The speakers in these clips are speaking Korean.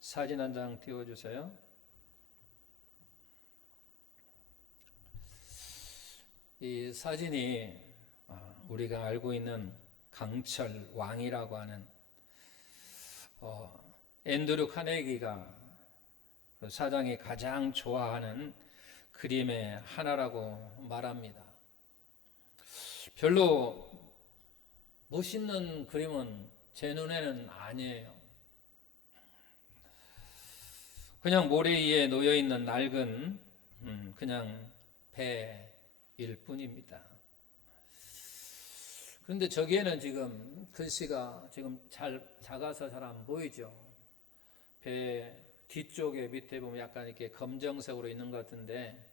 사진 한 장 띄워주세요. 이 사진이 우리가 알고 있는 강철 왕이라고 하는 앤드류 카네기가 그 사장이 가장 좋아하는 그림의 하나라고 말합니다. 별로 멋있는 그림은 제 눈에는 아니에요. 그냥 모래 위에 놓여있는 낡은 그냥 배일 뿐입니다. 그런데 저기에는 지금 글씨가 지금 잘 작아서 잘 안 보이죠. 배 뒤쪽에 밑에 보면 약간 이렇게 검정색으로 있는 것 같은데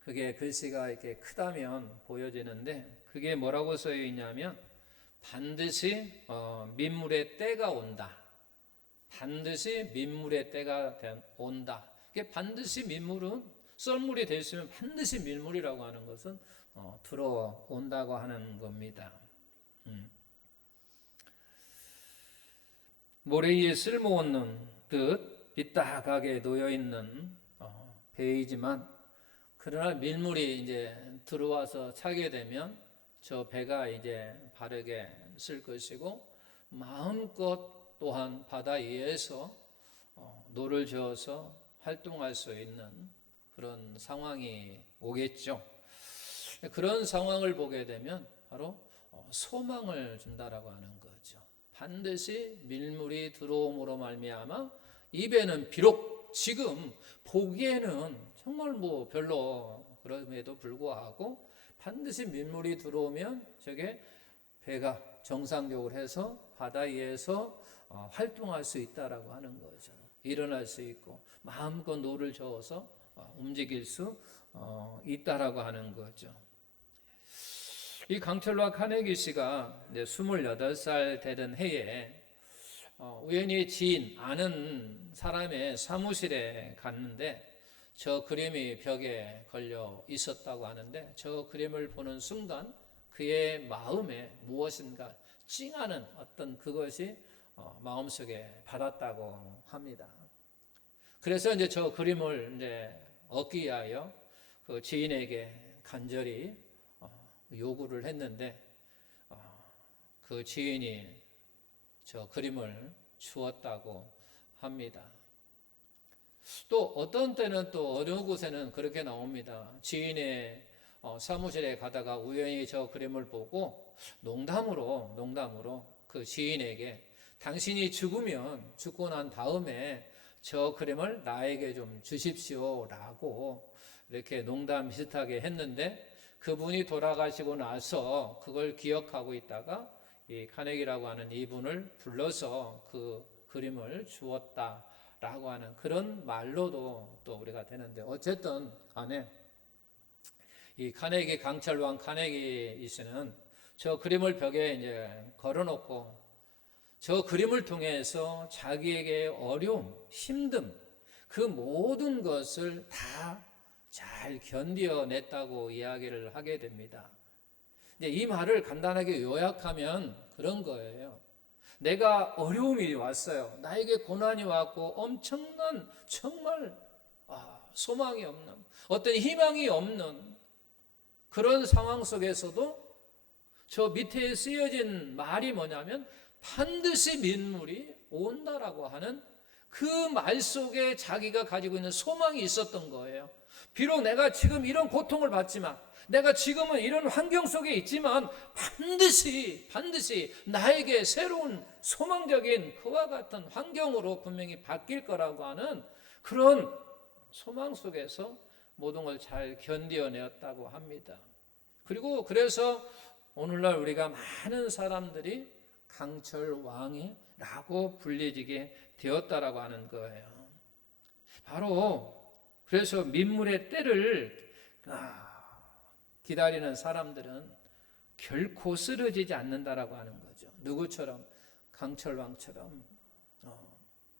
그게 글씨가 이렇게 크다면 보여지는데 그게 뭐라고 써여 있냐면 반드시 민물의 때가 온다. 반드시 민물의 때가 온다. 이게 반드시 민물은 썰물이 되어 있으면 반드시 민물이라고 하는 것은 들어온다고 하는 겁니다. 모래 위에 쓸모없는 듯 삐딱하게 놓여있는 배이지만 그러나 밀물이 이제 들어와서 차게 되면 저 배가 이제 바르게 쓸 것이고 마음껏 또한 바다 위에서 노를 저어서 활동할 수 있는 그런 상황이 오겠죠. 그런 상황을 보게 되면 바로 소망을 준다라고 하는 거죠. 반드시 밀물이 들어옴으로 말미암아 이 배는 비록 지금 보기에는 정말 별로 그럼에도 불구하고 반드시 밀물이 들어오면 저게 배가 정상적으로 해서 바다 위에서 활동할 수 있다라고 하는 거죠. 일어날 수 있고 마음껏 노를 저어서 움직일 수 있다라고 하는 거죠. 이 강철과 카네기 씨가 28살 되던 해에 우연히 지인 아는 사람의 사무실에 갔는데 저 그림이 벽에 걸려 있었다고 하는데 저 그림을 보는 순간 그의 마음에 무엇인가 찡하는 어떤 그것이 마음속에 받았다고 합니다. 그래서 이제 저 그림을 이제 얻기 위하여 그 지인에게 간절히 요구를 했는데 그 지인이 저 그림을 주었다고 합니다. 또 어떤 때는 또 어느 곳에는 그렇게 나옵니다. 지인의 사무실에 가다가 우연히 저 그림을 보고 농담으로 그 지인에게 당신이 죽고 난 다음에 저 그림을 나에게 좀 주십시오라고 이렇게 농담 비슷하게 했는데 그분이 돌아가시고 나서 그걸 기억하고 있다가 이 카네기라고 하는 이분을 불러서 그 그림을 주었다라고 하는 그런 말로도 또 우리가 되는데 어쨌든 간에 이 카네기 강철왕 카네기 이씨는 저 그림을 벽에 이제 걸어놓고 저 그림을 통해서 자기에게 어려움, 힘듦 그 모든 것을 다 잘 견뎌냈다고 이야기를 하게 됩니다. 이 말을 간단하게 요약하면 그런 거예요. 내가 어려움이 왔어요. 나에게 고난이 왔고 엄청난 정말 소망이 없는 어떤 희망이 없는 그런 상황 속에서도 저 밑에 쓰여진 말이 뭐냐면 반드시 민물이 온다라고 하는 그 말 속에 자기가 가지고 있는 소망이 있었던 거예요. 비록 내가 지금 이런 고통을 받지만 내가 지금은 이런 환경 속에 있지만 반드시 나에게 새로운 소망적인 그와 같은 환경으로 분명히 바뀔 거라고 하는 그런 소망 속에서 모든 걸 잘 견뎌내었다고 합니다. 그리고 그래서 오늘날 우리가 많은 사람들이 강철왕이라고 불리지게 되었다라고 하는 거예요. 바로 그래서 민물의 때를 기다리는 사람들은 결코 쓰러지지 않는다라고 하는 거죠. 누구처럼? 강철왕처럼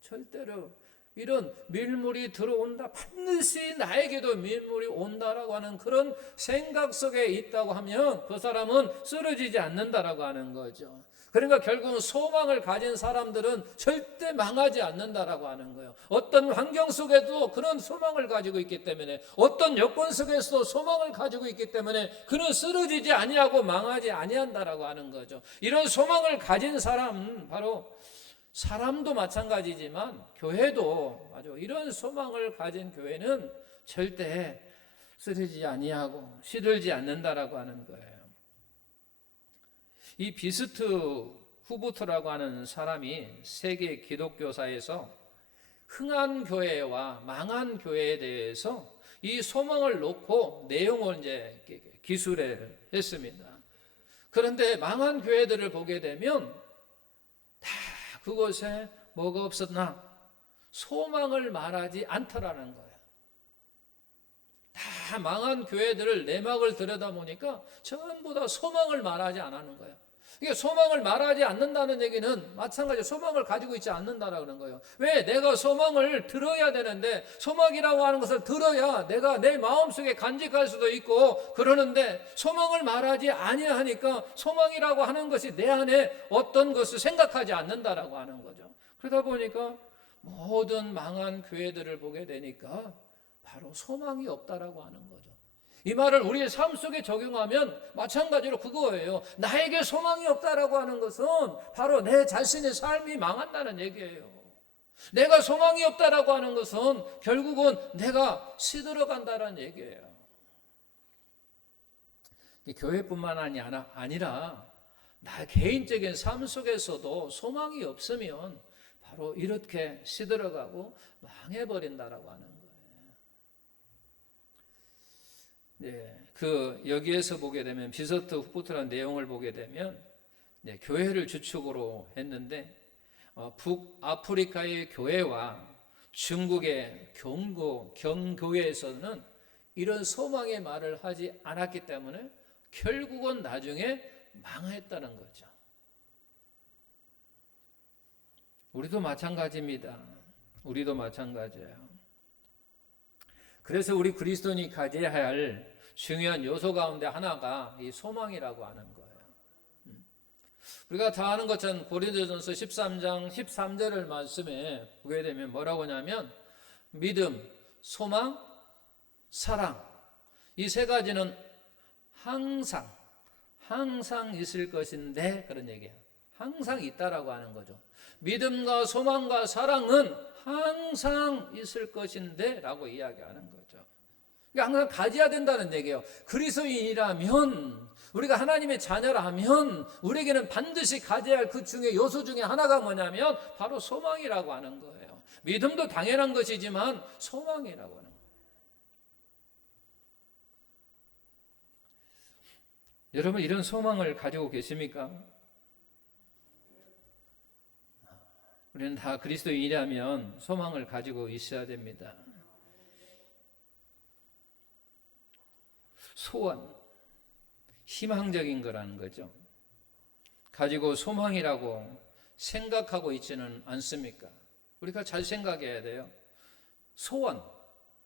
절대로 이런 밀물이 들어온다, 반드시 나에게도 밀물이 온다라고 하는 그런 생각 속에 있다고 하면 그 사람은 쓰러지지 않는다라고 하는 거죠. 그러니까 결국은 소망을 가진 사람들은 절대 망하지 않는다라고 하는 거예요. 어떤 환경 속에도 그런 소망을 가지고 있기 때문에, 어떤 여건 속에서도 소망을 가지고 있기 때문에 그는 쓰러지지 아니하고 망하지 아니한다라고 하는 거죠. 이런 소망을 가진 사람은 바로 사람도 마찬가지지만 교회도 아주 이런 소망을 가진 교회는 절대 쓰러지지 아니하고 시들지 않는다라고 하는 거예요. 이 비스트 후부트라고 하는 사람이 세계 기독교사에서 흥한 교회와 망한 교회에 대해서 이 소망을 놓고 내용을 이제 기술을 했습니다. 그런데 망한 교회들을 보게 되면 다 그곳에 뭐가 없었나? 소망을 말하지 않더라는 거예요. 다 망한 교회들을 내막을 들여다보니까 전부 다 소망을 말하지 않는 거예요. 이게 소망을 말하지 않는다는 얘기는 마찬가지로 소망을 가지고 있지 않는다라는 거예요. 왜? 내가 소망을 들어야 되는데, 소망이라고 하는 것을 들어야 내가 내 마음속에 간직할 수도 있고 그러는데, 소망을 말하지 아니하니까 소망이라고 하는 것이 내 안에 어떤 것을 생각하지 않는다라고 하는 거죠. 그러다 보니까 모든 망한 교회들을 보게 되니까 바로 소망이 없다라고 하는 거죠. 이 말을 우리의 삶 속에 적용하면 마찬가지로 그거예요. 나에게 소망이 없다라고 하는 것은 바로 내 자신의 삶이 망한다는 얘기예요. 내가 소망이 없다라고 하는 것은 결국은 내가 시들어간다는 얘기예요. 교회뿐만 아니라 나 개인적인 삶 속에서도 소망이 없으면 바로 이렇게 시들어가고 망해버린다라고 하는 거예요. 네, 여기에서 보게 되면 비스트 후부트라는 내용을 보게 되면 교회를 주축으로 했는데 북아프리카의 교회와 중국의 경교회에서는 이런 소망의 말을 하지 않았기 때문에 결국은 나중에 망했다는 거죠. 우리도 마찬가지입니다. 우리도 마찬가지예요. 그래서 우리 그리스도인이 가져야 할 중요한 요소 가운데 하나가 이 소망이라고 하는 거예요. 우리가 다 아는 것처럼 고린도전서 13장 13절을 말씀에 보게 되면 뭐라고 하냐면 믿음, 소망, 사랑, 이 세 가지는 항상 있을 것인데, 그런 얘기예요. 항상 있다라고 하는 거죠. 믿음과 소망과 사랑은 항상 있을 것인데 라고 이야기하는 거죠. 그러니까 항상 가져야 된다는 얘기예요. 그리스도인이라면, 우리가 하나님의 자녀라면 우리에게는 반드시 가져야 할 그 중에 요소 중에 하나가 뭐냐면 바로 소망이라고 하는 거예요. 믿음도 당연한 것이지만 소망이라고 하는 거예요. 여러분, 이런 소망을 가지고 계십니까? 우리는 다 그리스도인이라면 소망을 가지고 있어야 됩니다. 소원, 희망적인 거라는 거죠. 가지고 소망이라고 생각하고 있지는 않습니까? 우리가 잘 생각해야 돼요. 소원,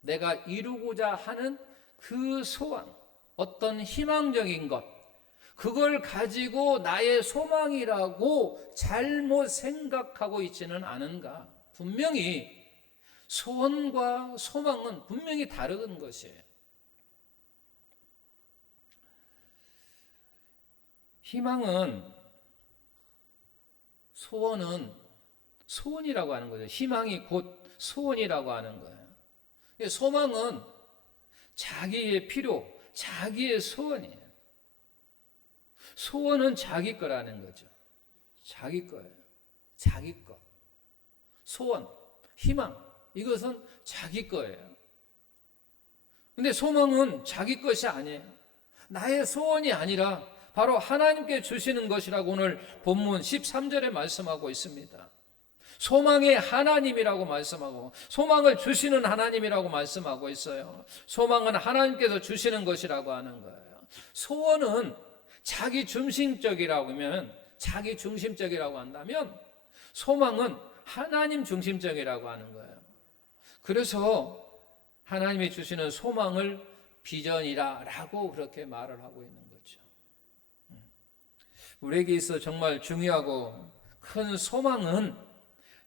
내가 이루고자 하는 그 소원, 어떤 희망적인 것, 그걸 가지고 나의 소망이라고 잘못 생각하고 있지는 않은가? 분명히 소원과 소망은 분명히 다른 것이에요. 희망은, 소원은 소원이라고 하는 거죠. 희망이 곧 소원이라고 하는 거예요. 소망은 자기의 필요, 자기의 소원이에요. 소원은 자기 거라는 거죠. 자기 거예요. 자기 거. 소원, 희망, 이것은 자기 거예요. 근데 소망은 자기 것이 아니에요. 나의 소원이 아니라 바로 하나님께 주시는 것이라고 오늘 본문 13절에 말씀하고 있습니다. 소망의 하나님이라고 말씀하고, 소망을 주시는 하나님이라고 말씀하고 있어요. 소망은 하나님께서 주시는 것이라고 하는 거예요. 소원은 자기 중심적이라고 한다면, 소망은 하나님 중심적이라고 하는 거예요. 그래서 하나님이 주시는 소망을 비전이라고 그렇게 말을 하고 있는 거죠. 우리에게 있어 정말 중요하고 큰 소망은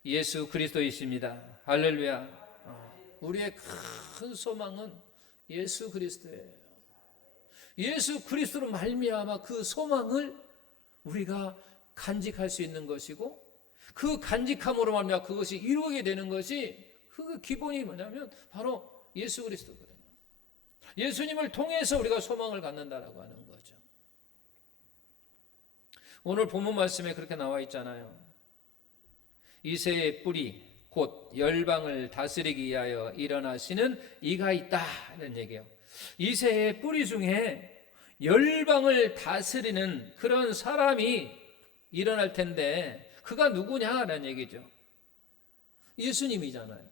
예수 그리스도이십니다. 할렐루야. 우리의 큰 소망은 예수 그리스도예요. 예수 그리스도로 말미암아 그 소망을 우리가 간직할 수 있는 것이고, 그 간직함으로 말미암아 그것이 이루어지게 되는 것이, 그 기본이 뭐냐면 바로 예수 그리스도거든요. 예수님을 통해서 우리가 소망을 갖는다라고 하는 거죠. 오늘 본문 말씀에 그렇게 나와 있잖아요. 이새의 뿌리 곧 열방을 다스리기 위하여 일어나시는 이가 있다는 얘기예요. 이새의 뿌리 중에 열방을 다스리는 그런 사람이 일어날 텐데 그가 누구냐라는 얘기죠. 예수님이잖아요.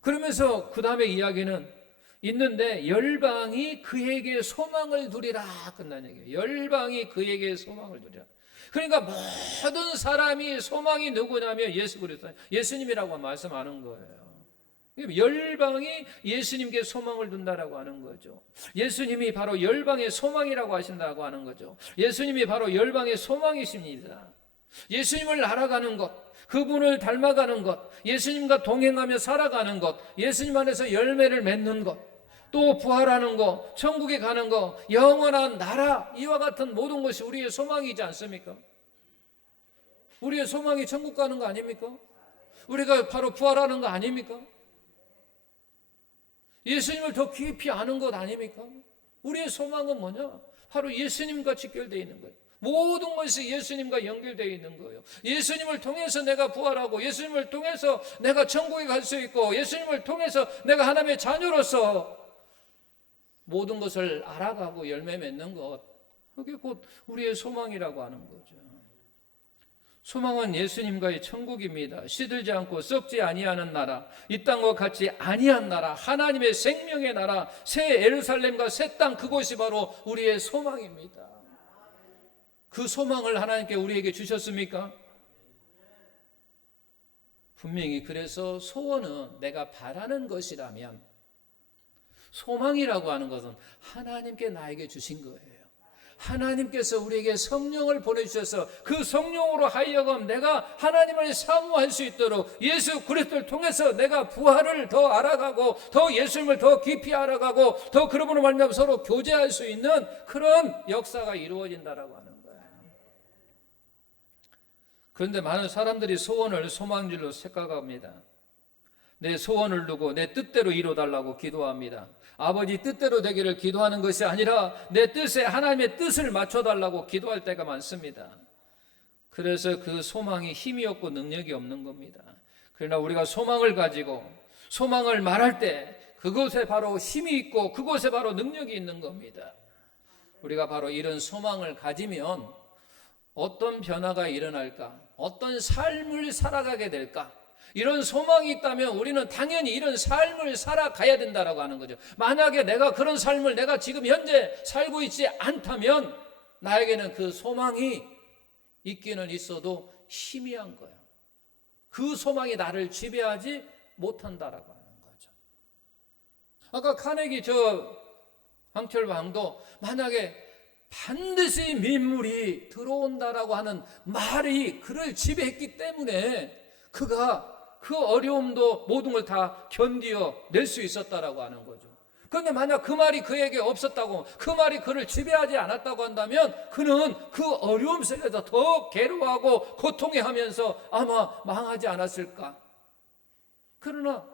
그러면서 그 다음에 이야기는 있는데 열방이 그에게 소망을 두리라 끝난 얘기예요. 열방이 그에게 소망을 두리라. 그러니까 모든 사람이 소망이 누구냐면 예수 그리스도, 예수님이라고 말씀하는 거예요. 열방이 예수님께 소망을 둔다라고 하는 거죠. 예수님이 바로 열방의 소망이라고 하신다고 하는 거죠. 예수님이 바로 열방의 소망이십니다. 예수님을 알아가는 것, 그분을 닮아가는 것, 예수님과 동행하며 살아가는 것, 예수님 안에서 열매를 맺는 것, 또 부활하는 것, 천국에 가는 것, 영원한 나라, 이와 같은 모든 것이 우리의 소망이지 않습니까? 우리의 소망이 천국 가는 거 아닙니까? 우리가 바로 부활하는 거 아닙니까? 예수님을 더 깊이 아는 것 아닙니까? 우리의 소망은 뭐냐? 바로 예수님과 직결되어 있는 거예요. 모든 것이 예수님과 연결되어 있는 거예요. 예수님을 통해서 내가 부활하고, 예수님을 통해서 내가 천국에 갈 수 있고, 예수님을 통해서 내가 하나님의 자녀로서 모든 것을 알아가고 열매 맺는 것, 그게 곧 우리의 소망이라고 하는 거죠. 소망은 예수님과의 천국입니다. 시들지 않고 썩지 아니하는 나라, 이 땅과 같이 아니한 나라, 하나님의 생명의 나라, 새 예루살렘과 새 땅, 그곳이 바로 우리의 소망입니다. 그 소망을 하나님께 우리에게 주셨습니까? 분명히. 그래서 소원은 내가 바라는 것이라면, 소망이라고 하는 것은 하나님께 나에게 주신 거예요. 하나님께서 우리에게 성령을 보내주셔서 그 성령으로 하여금 내가 하나님을 사모할 수 있도록 예수 그리스도를 통해서 내가 부활을 더 알아가고, 더 예수님을 더 깊이 알아가고, 더 그러므로 말미암아 서로 교제할 수 있는 그런 역사가 이루어진다라고 하는 거예요. 그런데 많은 사람들이 소원을 소망줄로 착각합니다. 내 소원을 두고 내 뜻대로 이루어달라고 기도합니다. 아버지 뜻대로 되기를 기도하는 것이 아니라 내 뜻에 하나님의 뜻을 맞춰달라고 기도할 때가 많습니다. 그래서 그 소망이 힘이 없고 능력이 없는 겁니다. 그러나 우리가 소망을 가지고 소망을 말할 때 그곳에 바로 힘이 있고 그곳에 바로 능력이 있는 겁니다. 우리가 바로 이런 소망을 가지면 어떤 변화가 일어날까? 어떤 삶을 살아가게 될까? 이런 소망이 있다면 우리는 당연히 이런 삶을 살아가야 된다라고 하는 거죠. 만약에 내가 그런 삶을 내가 지금 현재 살고 있지 않다면 나에게는 그 소망이 있기는 있어도 희미한 거야. 그 소망이 나를 지배하지 못한다라고 하는 거죠. 아까 카네기 황철 왕도 만약에 반드시 민물이 들어온다라고 하는 말이 그를 지배했기 때문에 그가 그 어려움도 모든 걸 다 견디어 낼 수 있었다라고 하는 거죠. 그런데 만약 그 말이 그에게 없었다고, 그 말이 그를 지배하지 않았다고 한다면 그는 그 어려움 속에서 더 괴로워하고 고통해하면서 아마 망하지 않았을까. 그러나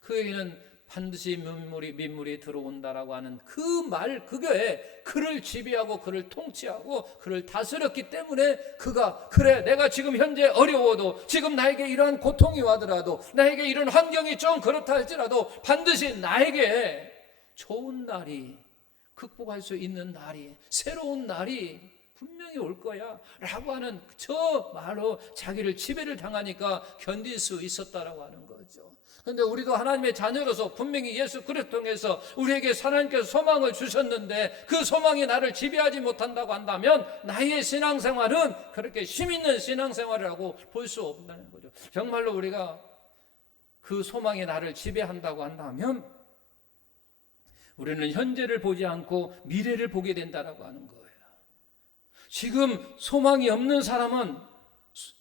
그에게는 반드시 민물이 들어온다라고 하는 그 말, 그게 그를 지배하고 그를 통치하고 그를 다스렸기 때문에 그가 그래 내가 지금 현재 어려워도, 지금 나에게 이러한 고통이 와더라도, 나에게 이런 환경이 좀 그렇다 할지라도 반드시 나에게 좋은 날이, 극복할 수 있는 날이, 새로운 날이 분명히 올 거야 라고 하는 저 말로 자기를 지배를 당하니까 견딜 수 있었다라고 하는 거죠. 그런데 우리도 하나님의 자녀로서 분명히 예수 그리스도 통해서 우리에게 하나님께서 소망을 주셨는데 그 소망이 나를 지배하지 못한다고 한다면 나의 신앙생활은 그렇게 힘있는 신앙생활이라고 볼 수 없다는 거죠. 정말로 우리가 그 소망이 나를 지배한다고 한다면 우리는 현재를 보지 않고 미래를 보게 된다라고 하는 거예요. 지금 소망이 없는 사람은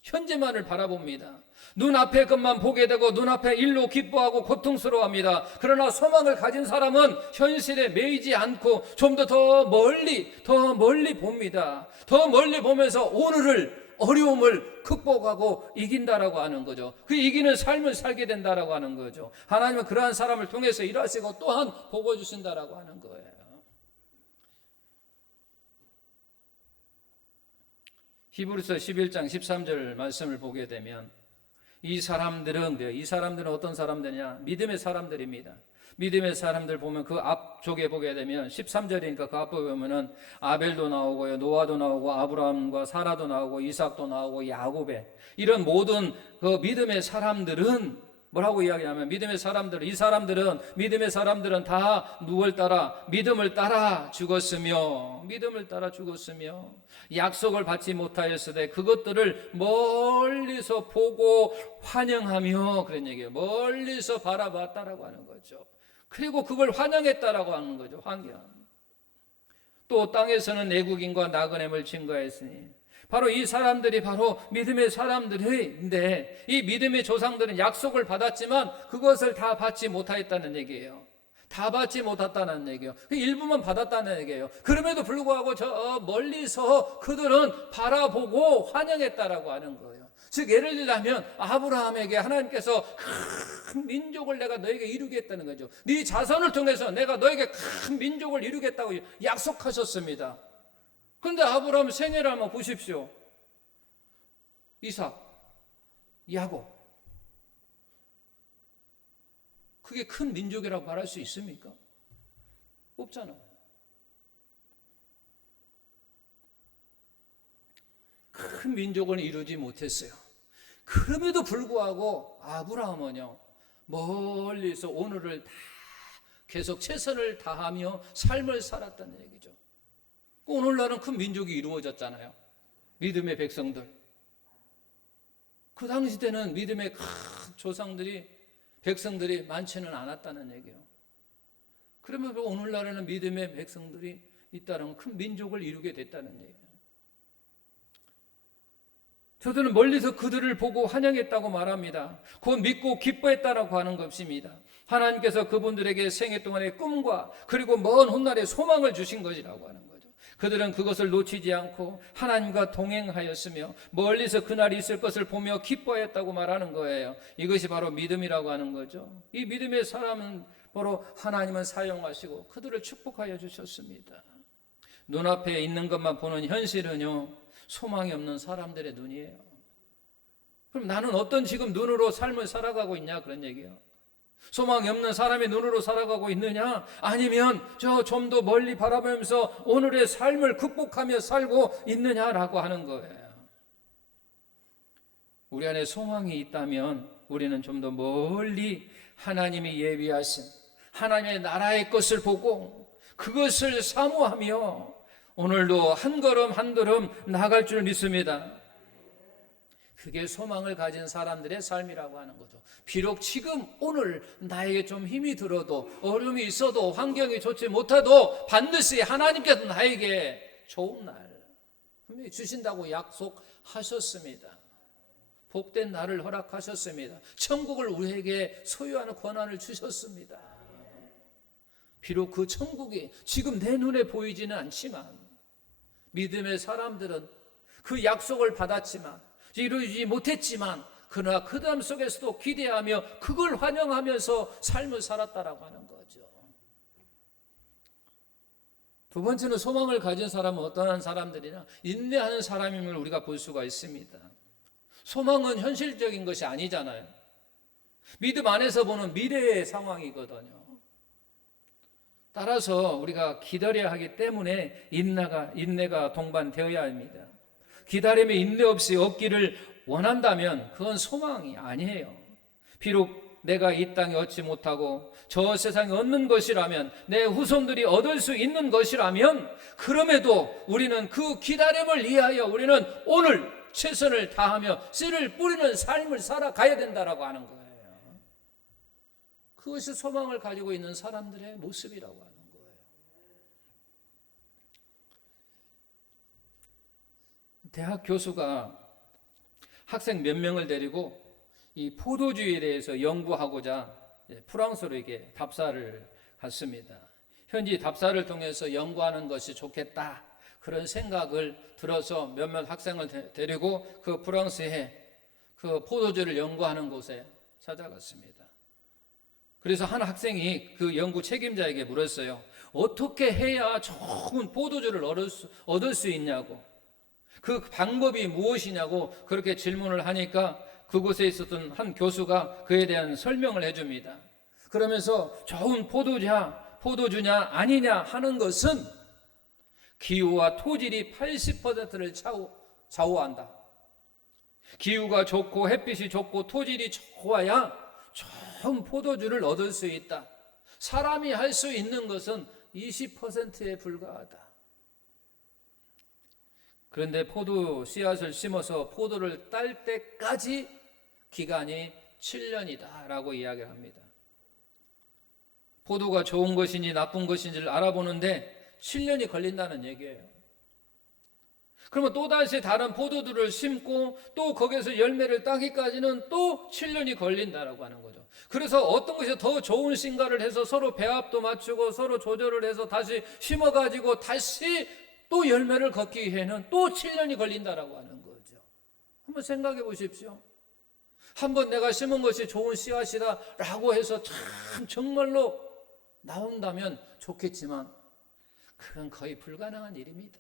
현재만을 바라봅니다. 눈앞의 것만 보게 되고 눈앞의 일로 기뻐하고 고통스러워합니다. 그러나 소망을 가진 사람은 현실에 매이지 않고 좀 더 멀리 봅니다. 더 멀리 보면서 오늘을, 어려움을 극복하고 이긴다라고 하는 거죠. 그 이기는 삶을 살게 된다라고 하는 거죠. 하나님은 그러한 사람을 통해서 일하시고 또한 복을 주신다라고 하는 거예요. 히브리서 11장 13절 말씀을 보게 되면 이 사람들은 어떤 사람들이냐? 믿음의 사람들입니다. 믿음의 사람들 보면 그 앞쪽에 보게 되면 13절이니까 그 앞에 보면은 아벨도 나오고요, 노아도 나오고, 아브라함과 사라도 나오고, 이삭도 나오고, 야곱의 이런 모든 그 믿음의 사람들은 뭐라고 이야기하면 이 사람들은 다 누굴 따라? 믿음을 따라 죽었으며 약속을 받지 못하였으되 그것들을 멀리서 보고 환영하며, 그런 얘기예요. 멀리서 바라봤다라고 하는 거죠. 그리고 그걸 환영했다라고 하는 거죠. 환영. 또 땅에서는 애국인과 나그네를 증거했으니, 바로 이 사람들이 바로 믿음의 사람들인데, 이 믿음의 조상들은 약속을 받았지만 그것을 다 받지 못하였다는 얘기예요. 다 받지 못했다는 얘기예요. 일부만 받았다는 얘기예요. 그럼에도 불구하고 저 멀리서 그들은 바라보고 환영했다라고 하는 거예요. 즉 예를 들자면 아브라함에게 하나님께서 큰 민족을 내가 너에게 이루겠다는 거죠. 네 자손을 통해서 내가 너에게 큰 민족을 이루겠다고 약속하셨습니다. 그런데 아브라함 생애를 한번 보십시오. 이삭, 야곱. 그게 큰 민족이라고 말할 수 있습니까? 없잖아요. 큰 민족을 이루지 못했어요. 그럼에도 불구하고 아브라함은요, 멀리서 오늘을 다 계속 최선을 다하며 삶을 살았다는 얘기죠. 오늘날은 큰 민족이 이루어졌잖아요. 믿음의 백성들. 그 당시 때는 믿음의 큰 백성들이 많지는 않았다는 얘기예요. 그러면 오늘날에는 믿음의 백성들이 잇따른 큰 민족을 이루게 됐다는 얘기예요. 저들은 멀리서 그들을 보고 환영했다고 말합니다. 곧 믿고 기뻐했다라고 하는 것입니다. 하나님께서 그분들에게 생애 동안의 꿈과 그리고 먼 훗날의 소망을 주신 것이라고 하는 거죠. 그들은 그것을 놓치지 않고 하나님과 동행하였으며 멀리서 그날이 있을 것을 보며 기뻐했다고 말하는 거예요. 이것이 바로 믿음이라고 하는 거죠. 이 믿음의 사람은 바로 하나님은 사용하시고 그들을 축복하여 주셨습니다. 눈앞에 있는 것만 보는 현실은요, 소망이 없는 사람들의 눈이에요. 그럼 나는 어떤 지금 눈으로 삶을 살아가고 있냐, 그런 얘기예요. 소망이 없는 사람의 눈으로 살아가고 있느냐, 아니면 좀 더 멀리 바라보면서 오늘의 삶을 극복하며 살고 있느냐라고 하는 거예요. 우리 안에 소망이 있다면 우리는 좀 더 멀리 하나님이 예비하신 하나님의 나라의 것을 보고 그것을 사모하며 오늘도 한 걸음 한 걸음 나아갈 줄 믿습니다. 그게 소망을 가진 사람들의 삶이라고 하는 거죠. 비록 지금 오늘 나에게 좀 힘이 들어도, 어려움이 있어도, 환경이 좋지 못해도 반드시 하나님께서 나에게 좋은 날 분명히 주신다고 약속하셨습니다. 복된 날을 허락하셨습니다. 천국을 우리에게 소유하는 권한을 주셨습니다. 비록 그 천국이 지금 내 눈에 보이지는 않지만 믿음의 사람들은 그 약속을 받았지만 이루지 못했지만 그러나 그 다음 속에서도 기대하며 그걸 환영하면서 삶을 살았다라고 하는 거죠. 두 번째는 소망을 가진 사람은 어떠한 사람들이냐, 인내하는 사람임을 우리가 볼 수가 있습니다. 소망은 현실적인 것이 아니잖아요. 믿음 안에서 보는 미래의 상황이거든요. 따라서 우리가 기다려야 하기 때문에 인내가 동반되어야 합니다. 기다림에 인내 없이 얻기를 원한다면 그건 소망이 아니에요. 비록 내가 이 땅에 얻지 못하고 저 세상에 얻는 것이라면, 내 후손들이 얻을 수 있는 것이라면, 그럼에도 우리는 그 기다림을 위하여 우리는 오늘 최선을 다하며 씨를 뿌리는 삶을 살아가야 된다라고 하는 거예요. 그것이 소망을 가지고 있는 사람들의 모습이라고 하는 거예요. 대학 교수가 학생 몇 명을 데리고 이 포도주에 대해서 연구하고자 프랑스로 이게 답사를 갔습니다. 현지 답사를 통해서 연구하는 것이 좋겠다, 그런 생각을 들어서 몇몇 학생을 데리고 그 프랑스의 그 포도주를 연구하는 곳에 찾아갔습니다. 그래서 한 학생이 그 연구 책임자에게 물었어요. 어떻게 해야 좋은 포도주를 얻을 수 있냐고, 그 방법이 무엇이냐고 그렇게 질문을 하니까 그곳에 있었던 한 교수가 그에 대한 설명을 해줍니다. 그러면서 좋은 포도주냐 아니냐 하는 것은 기후와 토질이 80%를 좌우한다. 기후가 좋고 햇빛이 좋고 토질이 좋아야 좋은 포도주를 얻을 수 있다. 사람이 할 수 있는 것은 20%에 불과하다. 그런데 포도 씨앗을 심어서 포도를 딸 때까지 기간이 7년이다 라고 이야기를 합니다. 포도가 좋은 것인지 나쁜 것인지를 알아보는데 7년이 걸린다는 얘기예요. 그러면 또다시 다른 포도들을 심고 또 거기에서 열매를 따기까지는 또 7년이 걸린다라고 하는 거죠. 그래서 어떤 것이 더 좋은 신가를 해서 서로 배합도 맞추고 서로 조절을 해서 다시 심어가지고 다시 또 열매를 걷기 위해는 또 7년이 걸린다라고 하는 거죠. 한번 생각해 보십시오. 한번 내가 심은 것이 좋은 씨앗이다라고 해서 참 정말로 나온다면 좋겠지만 그건 거의 불가능한 일입니다.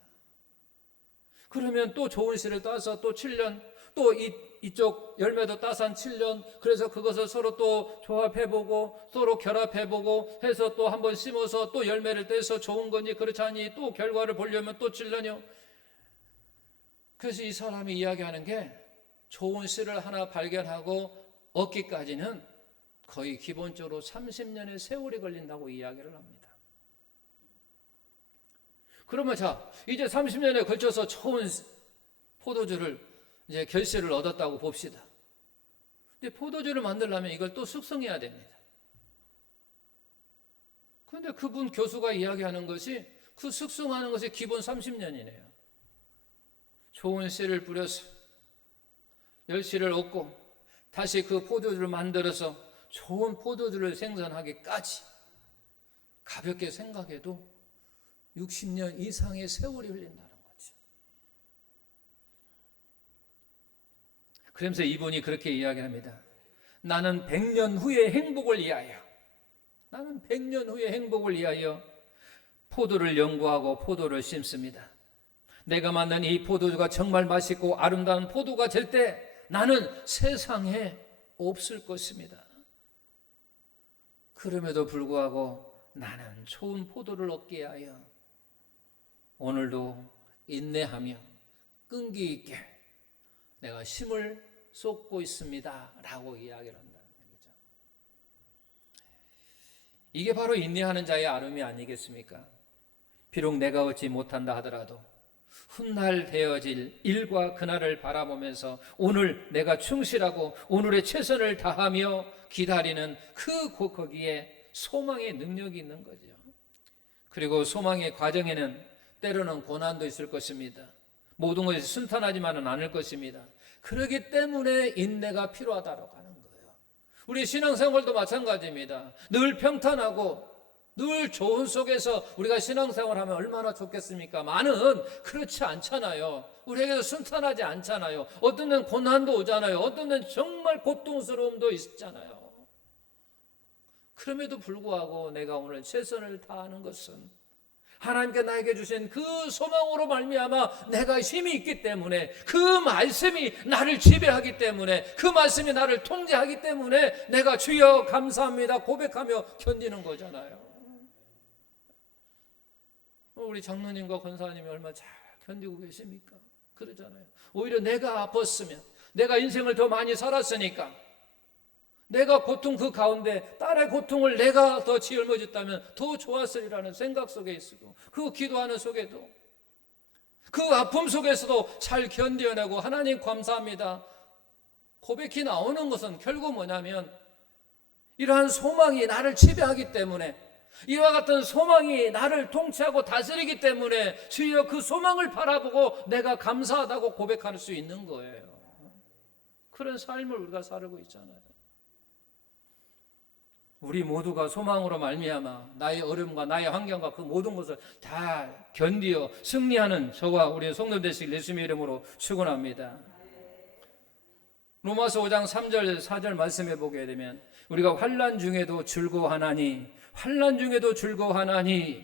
그러면 또 좋은 씨를 따서 또 7년, 또 이쪽 열매도 따서 한 7년, 그래서 그것을 서로 또 조합해보고 서로 결합해보고 해서 또 한번 심어서 또 열매를 떼서 좋은 건지 그렇지 않니 또 결과를 보려면 또 7년이요. 그래서 이 사람이 이야기하는 게 좋은 씨를 하나 발견하고 얻기까지는 거의 기본적으로 30년의 세월이 걸린다고 이야기를 합니다. 그러면 자, 이제 30년에 걸쳐서 좋은 포도주를 이제 결실을 얻었다고 봅시다. 근데 포도주를 만들려면 이걸 또 숙성해야 됩니다. 그런데 그분 교수가 이야기하는 것이 그 숙성하는 것이 기본 30년이네요. 좋은 씨를 뿌려서 열씨를 얻고 다시 그 포도주를 만들어서 좋은 포도주를 생산하기까지 가볍게 생각해도 60년 이상의 세월이 흘린다는 거죠. 그러면서 이분이 그렇게 이야기합니다. 나는 100년 후의 행복을 위하여, 나는 100년 후의 행복을 위하여 포도를 연구하고 포도를 심습니다. 내가 만든 이 포도주가 정말 맛있고 아름다운 포도가 될 때 나는 세상에 없을 것입니다. 그럼에도 불구하고 나는 좋은 포도를 얻기 위하여 오늘도 인내하며 끈기 있게 내가 힘을 쏟고 있습니다 라고 이야기를 한다는 얘기죠. 이게 바로 인내하는 자의 아름이 아니겠습니까? 비록 내가 얻지 못한다 하더라도 훗날 되어질 일과 그날을 바라보면서 오늘 내가 충실하고 오늘의 최선을 다하며 기다리는 거기에 소망의 능력이 있는 거죠. 그리고 소망의 과정에는 때로는 고난도 있을 것입니다. 모든 것이 순탄하지만은 않을 것입니다. 그렇기 때문에 인내가 필요하다고 하는 거예요. 우리 신앙생활도 마찬가지입니다. 늘 평탄하고 늘 좋은 속에서 우리가 신앙생활하면 얼마나 좋겠습니까? 많은 그렇지 않잖아요. 우리에게도 순탄하지 않잖아요. 어떤 데는 고난도 오잖아요. 어떤 데는 정말 고통스러움도 있잖아요. 그럼에도 불구하고 내가 오늘 최선을 다하는 것은 하나님께 나에게 주신 그 소망으로 말미암아 내가 힘이 있기 때문에, 그 말씀이 나를 지배하기 때문에, 그 말씀이 나를 통제하기 때문에 내가 주여 감사합니다 고백하며 견디는 거잖아요. 우리 장로님과 권사님이 얼마나 잘 견디고 계십니까? 그러잖아요. 오히려 내가 아팠으면, 내가 인생을 더 많이 살았으니까, 내가 고통 그 가운데 딸의 고통을 내가 더 짊어졌다면 더 좋았으리라는 생각 속에 있고, 그 기도하는 속에도, 그 아픔 속에서도 잘 견뎌내고 하나님 감사합니다 고백이 나오는 것은 결국 뭐냐면 이러한 소망이 나를 지배하기 때문에, 이와 같은 소망이 나를 통치하고 다스리기 때문에 주여 그 소망을 바라보고 내가 감사하다고 고백할 수 있는 거예요. 그런 삶을 우리가 살고 있잖아요. 우리 모두가 소망으로 말미암아 나의 어려움과 나의 환경과 그 모든 것을 다 견디어 승리하는 저와 우리의 성도 되시길 예수님의 이름으로 축원합니다. 로마서 5장 3절 4절 말씀해 보게 되면 우리가 환난 중에도 즐거워하나니, 환난 중에도 즐거워하나니,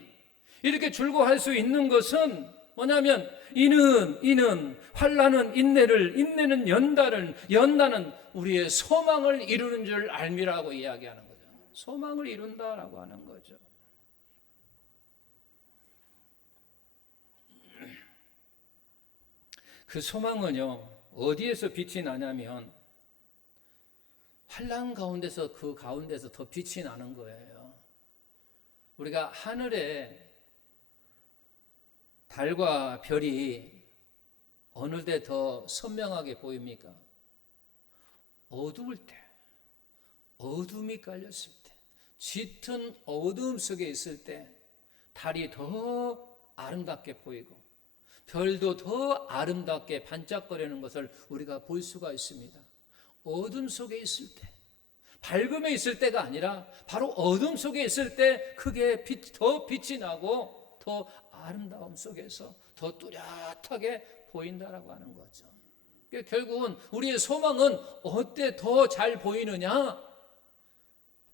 이렇게 즐거워할 수 있는 것은 뭐냐면 이는 환난은 인내를, 인내는 연단을, 연단은 우리의 소망을 이루는 줄 알미라고 이야기하는 거죠. 소망을 이룬다라고 하는 거죠. 그 소망은요, 어디에서 빛이 나냐면 환난 가운데서, 그 가운데서 더 빛이 나는 거예요. 우리가 하늘에 달과 별이 어느 때 더 선명하게 보입니까? 어두울 때, 어둠이 깔렸을 때, 짙은 어둠 속에 있을 때 달이 더 아름답게 보이고 별도 더 아름답게 반짝거리는 것을 우리가 볼 수가 있습니다. 어둠 속에 있을 때, 밝음에 있을 때가 아니라 바로 어둠 속에 있을 때 그게 더 빛이 나고 더 아름다움 속에서 더 뚜렷하게 보인다라고 하는 거죠. 결국은 우리의 소망은 어때 더 잘 보이느냐?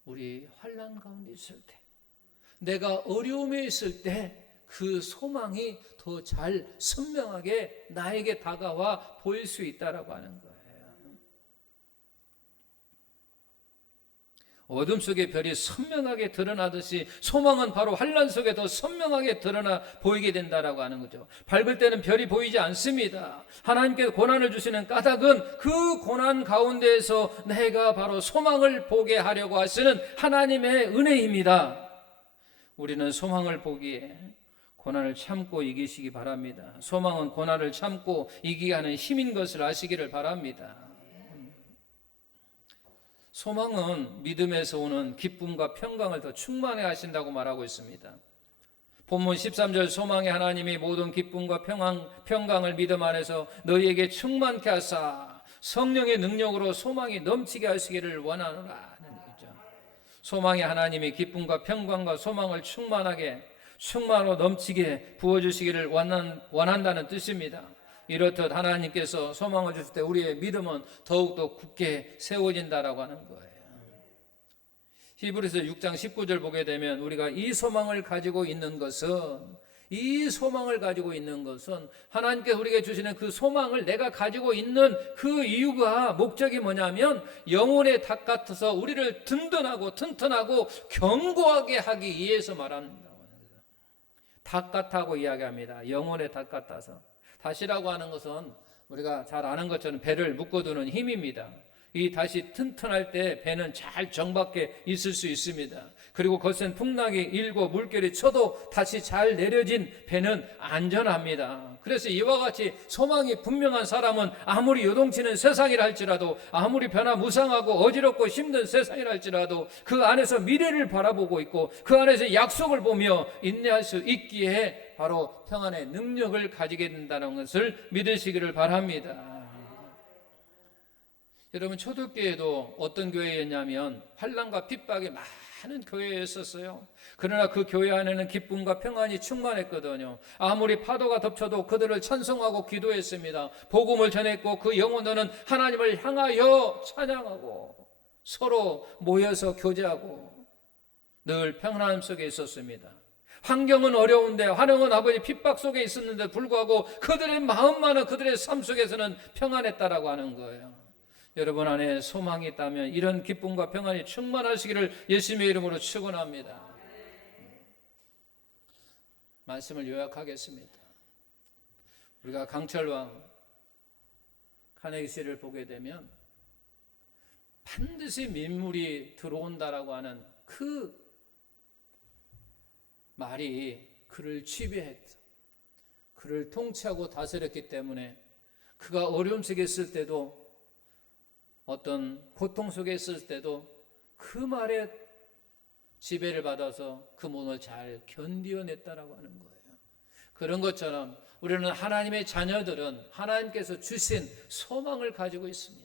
우리 환난 가운데 있을 때, 내가 어려움에 있을 때 그 소망이 더 잘 선명하게 나에게 다가와 보일 수 있다라고 하는 거예요. 어둠 속의 별이 선명하게 드러나듯이 소망은 바로 환난 속에 더 선명하게 드러나 보이게 된다라고 하는 거죠. 밝을 때는 별이 보이지 않습니다. 하나님께서 고난을 주시는 까닭은 그 고난 가운데에서 내가 바로 소망을 보게 하려고 하시는 하나님의 은혜입니다. 우리는 소망을 보기에 고난을 참고 이기시기 바랍니다. 소망은 고난을 참고 이기게 하는 힘인 것을 아시기를 바랍니다. 소망은 믿음에서 오는 기쁨과 평강을 더 충만해 하신다고 말하고 있습니다. 본문 13절, 소망의 하나님이 모든 기쁨과 평강을 믿음 안에서 너희에게 충만케 하사 성령의 능력으로 소망이 넘치게 하시기를 원하노라 하는 얘기죠. 소망의 하나님이 기쁨과 평강과 소망을 충만하고 넘치게 부어주시기를 원한다는 뜻입니다. 이렇듯 하나님께서 소망을 주실 때 우리의 믿음은 더욱더 굳게 세워진다라고 하는 거예요. 히브리서 6장 19절 보게 되면 우리가 이 소망을 가지고 있는 것은 하나님께서 우리에게 주시는 그 소망을 내가 가지고 있는 그 이유가, 목적이 뭐냐면 영혼의 닭 같아서 우리를 든든하고 튼튼하고 견고하게 하기 위해서 말한다고 하는 거예요. 닭 같다고 이야기합니다. 영혼의 닭 같아서. 닷이라고 하는 것은 우리가 잘 아는 것처럼 배를 묶어두는 힘입니다. 이 닷이 튼튼할 때 배는 잘 정박해 있을 수 있습니다. 그리고 거센 풍랑이 일고 물결이 쳐도 닷이 잘 내려진 배는 안전합니다. 그래서 이와 같이 소망이 분명한 사람은 아무리 요동치는 세상이라 할지라도, 아무리 변화무쌍하고 어지럽고 힘든 세상이라 할지라도 그 안에서 미래를 바라보고 있고 그 안에서 약속을 보며 인내할 수 있기에 바로 평안의 능력을 가지게 된다는 것을 믿으시기를 바랍니다. 여러분, 초대교회도 어떤 교회였냐면 환난과 핍박이 많은 교회였었어요. 그러나 그 교회 안에는 기쁨과 평안이 충만했거든요. 아무리 파도가 덮쳐도 그들을 찬송하고 기도했습니다. 복음을 전했고 그 영혼들은 하나님을 향하여 찬양하고 서로 모여서 교제하고 늘 평안함 속에 있었습니다. 환경은 어려운데, 환영은 아버지 핍박 속에 있었는데 불구하고 그들의 마음만은, 그들의 삶 속에서는 평안했다라고 하는 거예요. 여러분 안에 소망이 있다면 이런 기쁨과 평안이 충만하시기를 예수님의 이름으로 축원합니다. 말씀을 요약하겠습니다. 우리가 강철왕 카네기 씨를 보게 되면 반드시 민물이 들어온다라고 하는 그 말이 그를 지배했다. 그를 통치하고 다스렸기 때문에 그가 어려움 속에 있을 때도, 어떤 고통 속에 있을 때도 그 말에 지배를 받아서 그 모든을 잘 견뎌냈다라고 하는 거예요. 그런 것처럼 우리는 하나님의 자녀들은 하나님께서 주신 소망을 가지고 있습니다.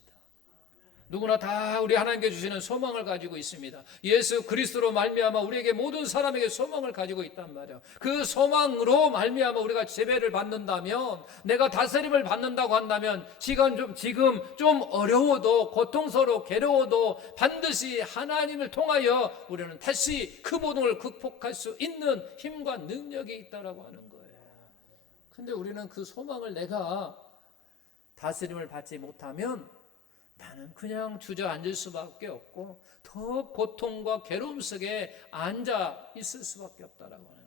누구나 다 우리 하나님께 주시는 소망을 가지고 있습니다. 예수 그리스도로 말미암아 우리에게 모든 사람에게 소망을 가지고 있단 말이에요. 그 소망으로 말미암아 우리가 제배를 받는다면, 내가 다스림을 받는다고 한다면 지금 좀 어려워도, 고통스러워 괴로워도 반드시 하나님을 통하여 우리는 다시 그 모든 걸 극복할 수 있는 힘과 능력이 있다라고 하는 거예요. 근데 우리는 그 소망을 내가 다스림을 받지 못하면 나는 그냥 주저앉을 수밖에 없고 더 고통과 괴로움 속에 앉아 있을 수밖에 없다라고 하는.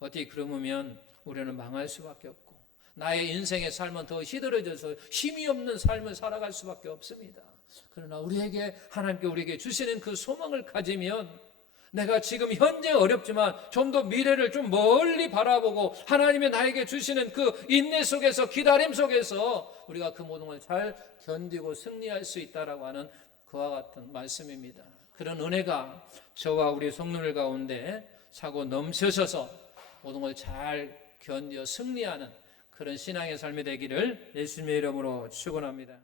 어떻게 그러면 우리는 망할 수밖에 없고 나의 인생의 삶은 더 시들어져서 힘이 없는 삶을 살아갈 수밖에 없습니다. 그러나 하나님께 우리에게 주시는 그 소망을 가지면, 내가 지금 현재 어렵지만 좀 더 미래를 좀 멀리 바라보고 하나님이 나에게 주시는 그 인내 속에서, 기다림 속에서 우리가 그 모든 걸 잘 견디고 승리할 수 있다라고 하는 그와 같은 말씀입니다. 그런 은혜가 저와 우리 성도들 가운데 차고 넘쳐서서 모든 걸 잘 견뎌 승리하는 그런 신앙의 삶이 되기를 예수님의 이름으로 축원합니다.